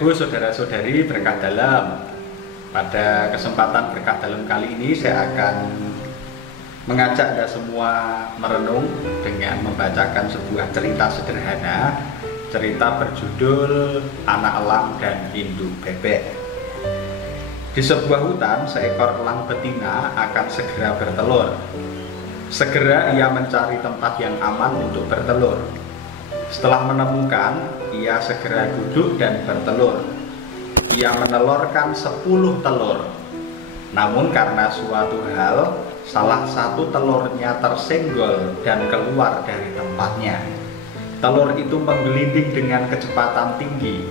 Ibu, saudara-saudari berkah dalam, pada kesempatan berkah dalam kali ini saya akan mengajak Anda semua merenung dengan membacakan sebuah cerita sederhana. Cerita berjudul Anak Elang dan Induk Bebek. Di sebuah hutan, seekor elang betina akan segera bertelur. Segera ia mencari tempat yang aman untuk bertelur. Setelah menemukan, ia segera duduk dan bertelur. Ia menelurkan 10 telur. Namun karena suatu hal, salah satu telurnya tersenggol dan keluar dari tempatnya. Telur itu menggelinding dengan kecepatan tinggi,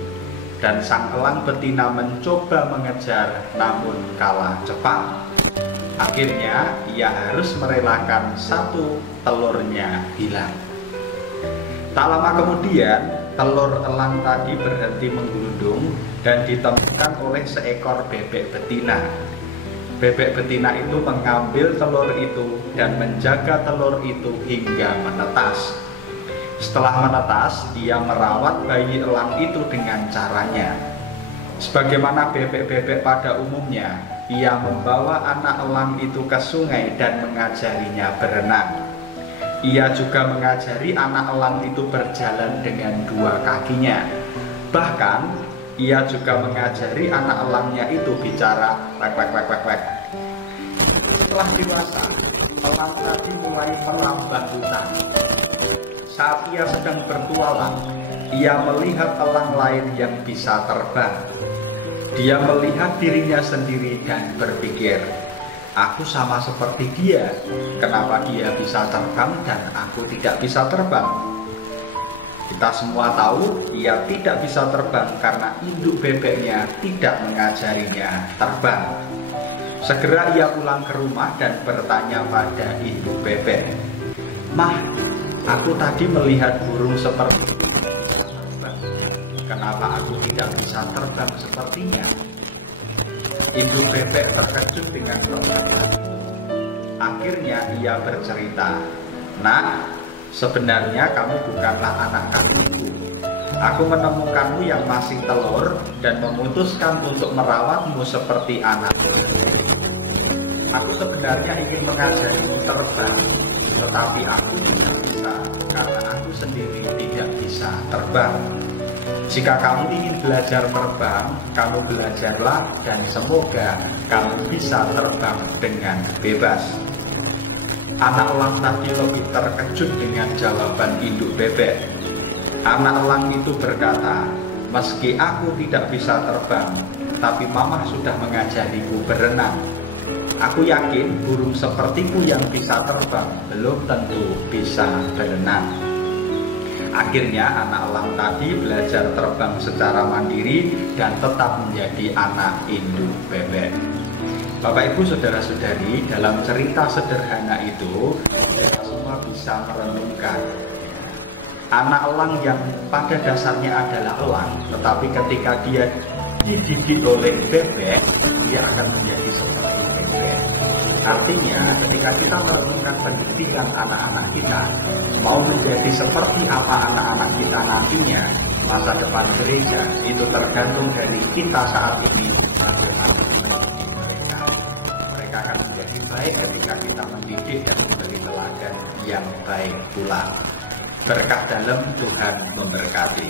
dan sang elang betina mencoba mengejar namun kalah cepat. Akhirnya ia harus merelakan satu telurnya hilang. Tak lama kemudian, telur elang tadi berhenti menggelundung dan ditemukan oleh seekor bebek betina. Bebek betina itu mengambil telur itu dan menjaga telur itu hingga menetas. Setelah menetas, ia merawat bayi elang itu dengan caranya. Sebagaimana bebek-bebek pada umumnya, ia membawa anak elang itu ke sungai dan mengajarinya berenang. Ia juga mengajari anak elang itu berjalan dengan 2 kakinya. Bahkan, ia juga mengajari anak elangnya itu bicara wek wek wek wek wek. Setelah dewasa, elang tadi mulai merambah hutan. Saat ia sedang bertualang, ia melihat elang lain yang bisa terbang. Dia melihat dirinya sendiri dan berpikir, aku sama seperti dia, kenapa dia bisa terbang dan aku tidak bisa terbang? Kita semua tahu ia tidak bisa terbang karena induk bebeknya tidak mengajarinya terbang. Segera ia pulang ke rumah dan bertanya pada induk bebek, "Mah, aku tadi melihat burung seperti itu. Kenapa aku tidak bisa terbang sepertinya?" Induk bebek terkejut dengan pertanyaan. Akhirnya ia bercerita, "Nak, sebenarnya kamu bukanlah anak kandungku. Aku menemukanmu yang masih telur dan memutuskan untuk merawatmu seperti anak. Aku sebenarnya ingin mengajarimu terbang, tetapi aku tidak bisa karena aku sendiri tidak bisa terbang. Jika kamu ingin belajar terbang, kamu belajarlah dan semoga kamu bisa terbang dengan bebas." Anak elang tadi lebih terkejut dengan jawaban induk bebek. Anak elang itu berkata, "Meski aku tidak bisa terbang, tapi Mama sudah mengajariku berenang. Aku yakin burung sepertiku yang bisa terbang belum tentu bisa berenang." Akhirnya anak elang tadi belajar terbang secara mandiri dan tetap menjadi anak induk bebek. Bapak Ibu saudara-saudari, dalam cerita sederhana itu kita semua bisa merenungkan anak elang yang pada dasarnya adalah elang, tetapi ketika dia dididik oleh bebek, dia akan menjadi seperti bebek. Artinya, ketika kita merenungkan pendidikan anak-anak kita, mau menjadi seperti apa anak-anak kita nantinya, masa depan gereja itu tergantung dari kita saat ini. Mereka akan menjadi baik ketika kita mendidik dan memberi teladan yang baik pula. Berkah dalam, Tuhan memberkati.